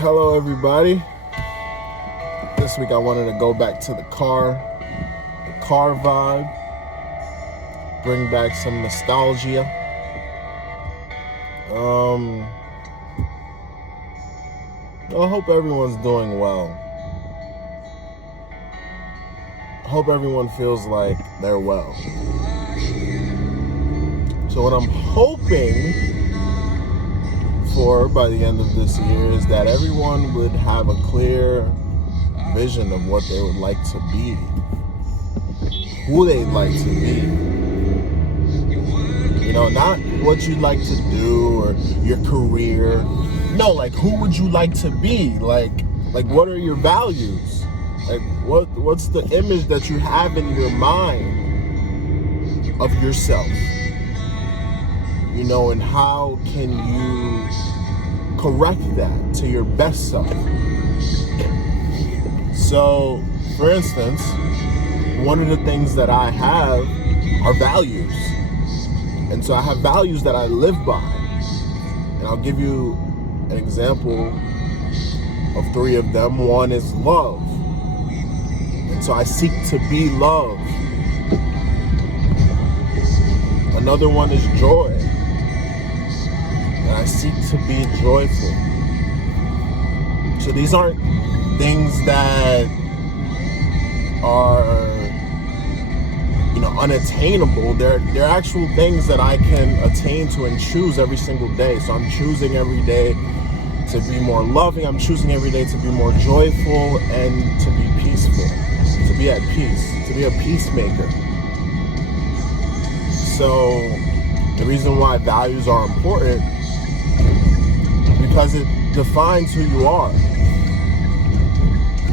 Hello everybody. This week I wanted to go back to the car vibe, bring back some nostalgia. I hope everyone's doing well. I hope everyone feels like they're well. So what I'm hoping for by the end of this year is that everyone would have a clear vision of what they would like to be, who they'd like to be. You know, not what you'd like to do or your career. No, like who would you like to be? Like what are your values? Like what's the image that you have in your mind of yourself? You know, and how can you correct that to your best self? So, for instance, one of the things that I have are values. And so I have values that I live by. And I'll give you an example of 3 of them. One is love. And so I seek to be love. Another one is joy. And I seek to be joyful. So these aren't things that are, unattainable. They're actual things that I can attain to and choose every single day. So I'm choosing every day to be more loving. I'm choosing every day to be more joyful and to be peaceful, to be at peace, to be a peacemaker. So the reason why values are important is because it defines who you are.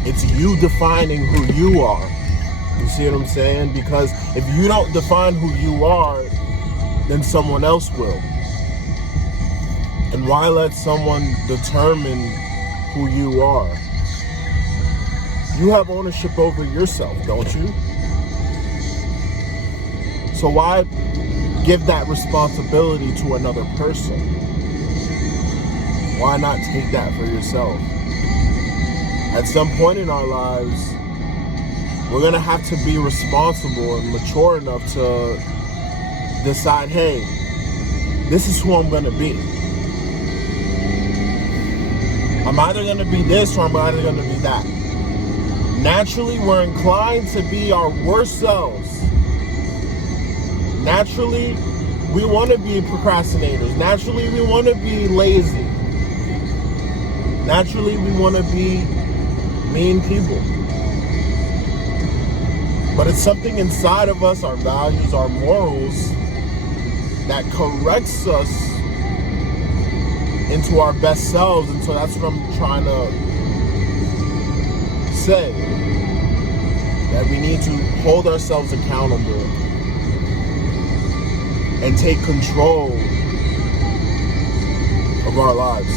It's you defining who you are. You see what I'm saying? Because if you don't define who you are, then someone else will. And why let someone determine who you are? You have ownership over yourself, don't you? So why give that responsibility to another person? Why not take that for yourself? At some point in our lives, we're going to have to be responsible and mature enough to decide, hey, this is who I'm going to be. I'm either going to be this or I'm either going to be that. Naturally, we're inclined to be our worst selves. Naturally, we want to be procrastinators. Naturally, we want to be lazy. Naturally, we want to be mean people. But it's something inside of us, our values, our morals, that corrects us into our best selves. And so that's what I'm trying to say. That we need to hold ourselves accountable and take control of our lives.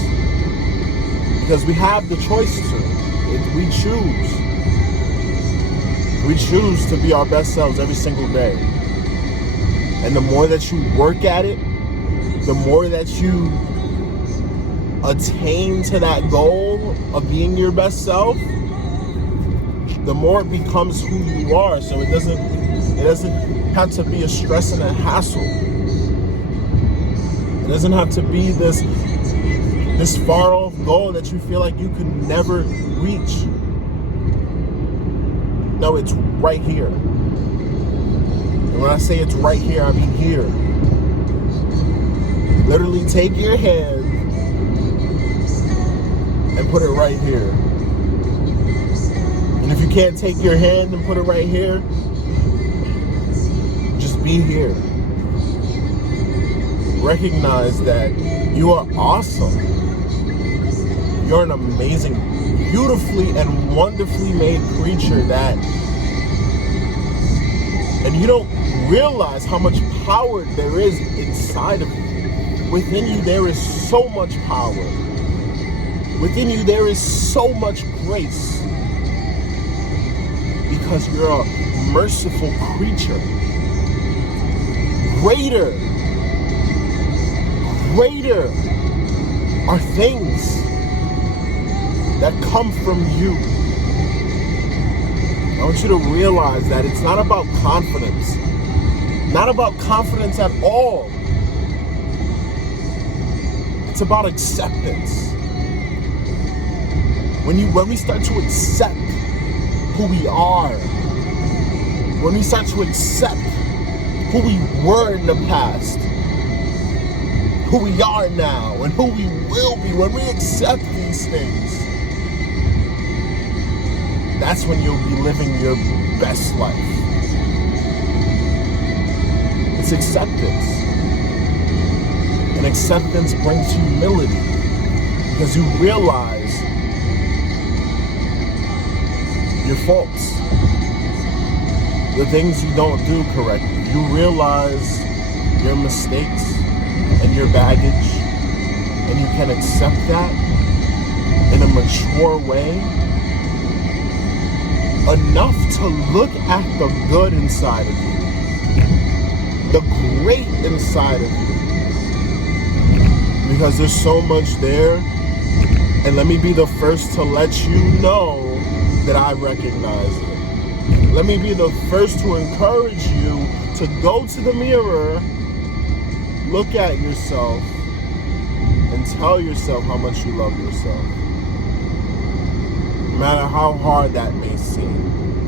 Because we have the choice to. We choose. We choose to be our best selves every single day. And the more that you work at it, the more that you attain to that goal of being your best self, the more it becomes who you are. So it doesn't have to be a stress and a hassle. It doesn't have to be this far off goal that you feel like you could never reach. No, it's right here. And when I say it's right here, I mean here. Literally take your hand and put it right here. And if you can't take your hand and put it right here, just be here. Recognize that you are awesome. You're an amazing, beautifully and wonderfully made creature and you don't realize how much power there is inside of you. Within you, there is so much power. Within you, there is so much grace. Because you're a merciful creature. Greater are things that come from you. I want you to realize that it's not about confidence. Not about confidence at all. It's about acceptance. When we start to accept who we are, when we start to accept who we were in the past, who we are now, and who we will be, when we accept these things, that's when you'll be living your best life. It's acceptance. And acceptance brings humility because you realize your faults, the things you don't do correctly. You realize your mistakes and your baggage, and you can accept that in a mature way, enough to look at the good inside of you, the great inside of you, because there's so much there. And let me be the first to let you know that I recognize it. Let me be the first to encourage you to go to the mirror, look at yourself, and tell yourself how much you love yourself. No matter how hard that may seem.